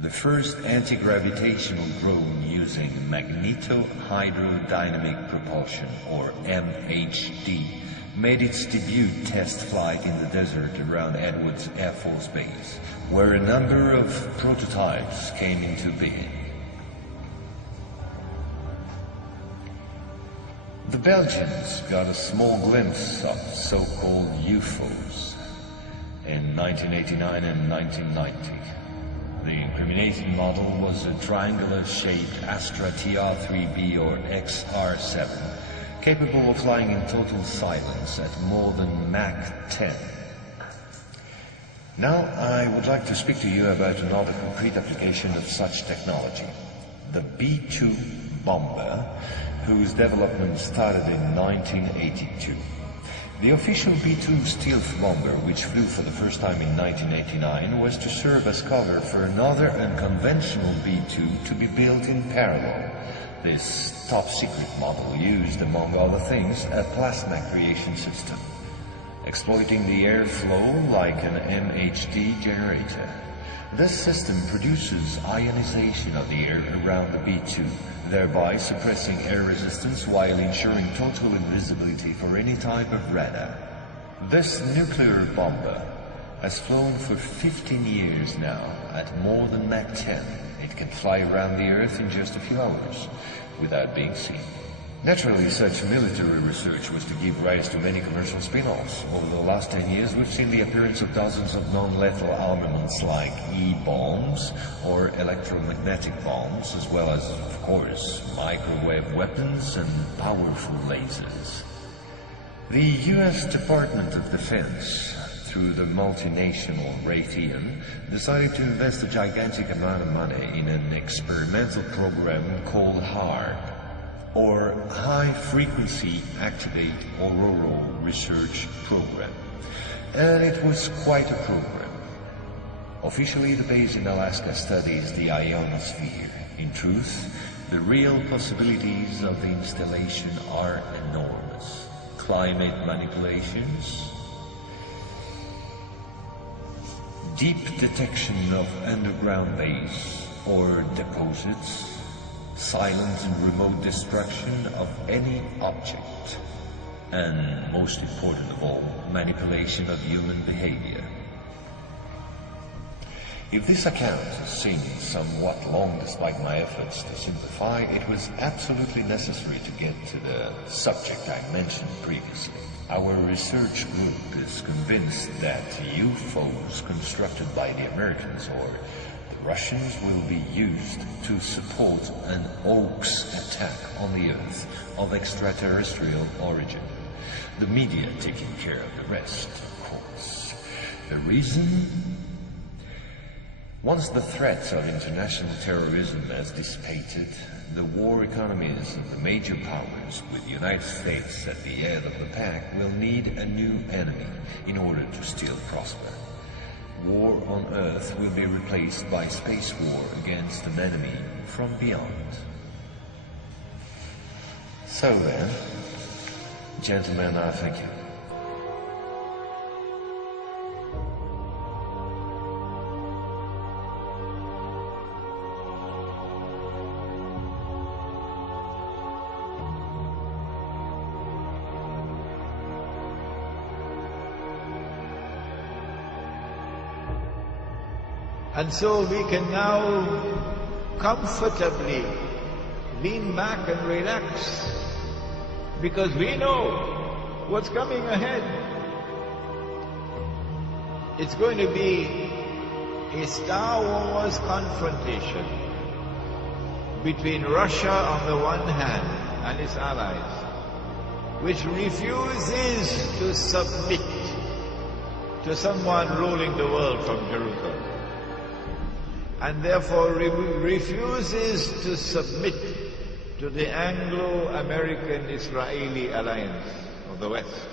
The first anti-gravitational drone using magneto-hydrodynamic propulsion, or MHD, made its debut test flight in the desert around Edwards Air Force Base, where a number of prototypes came into being. The Belgians got a small glimpse of so-called UFOs in 1989 and 1990. The incriminating model was a triangular-shaped Astra TR-3B or XR-7, capable of flying in total silence at more than Mach 10. Now I would like to speak to you about another concrete application of such technology, the B-2 bomber, whose development started in 1982. The official B-2 stealth bomber, which flew for the first time in 1989, was to serve as cover for another unconventional B-2 to be built in parallel. This top-secret model used, among other things, a plasma creation system, exploiting the airflow like an MHD generator. This system produces ionization of the air around the B-2, thereby suppressing air resistance while ensuring total invisibility for any type of radar. This nuclear bomber has flown for 15 years now at more than Mach 10. It can fly around the Earth in just a few hours without being seen. Naturally, such military research was to give rise to many commercial spin-offs. Over the last 10 years, we've seen the appearance of dozens of non-lethal armaments like E-bombs or electromagnetic bombs, as well as, of course, microwave weapons and powerful lasers. The US Department of Defense, through the multinational Raytheon, decided to invest a gigantic amount of money in an experimental program called HARP, or High Frequency Activate Auroral Research Program. And it was quite a program. Officially, the base in Alaska studies the ionosphere. In truth, the real possibilities of the installation are enormous. Climate manipulations, deep detection of underground base or deposits, silent and remote destruction of any object, and most important of all, manipulation of human behavior. If this account seems somewhat long despite my efforts to simplify, it was absolutely necessary to get to the subject I mentioned previously. Our research group is convinced that UFOs constructed by the Americans or Russians will be used to support an hoax attack on the Earth of extraterrestrial origin. The media taking care of the rest, of course. The reason? Once the threats of international terrorism has dissipated, the war economies of the major powers, with the United States at the head of the pack, will need a new enemy in order to still prosper. War on Earth will be replaced by space war against an enemy from beyond. So then, gentlemen, I thank you. And so we can now comfortably lean back and relax, because we know what's coming ahead. It's going to be a Star Wars confrontation between Russia on the one hand and its allies, which refuses to submit to someone ruling the world from Jerusalem, and therefore refuses to submit to the Anglo-American-Israeli alliance of the West.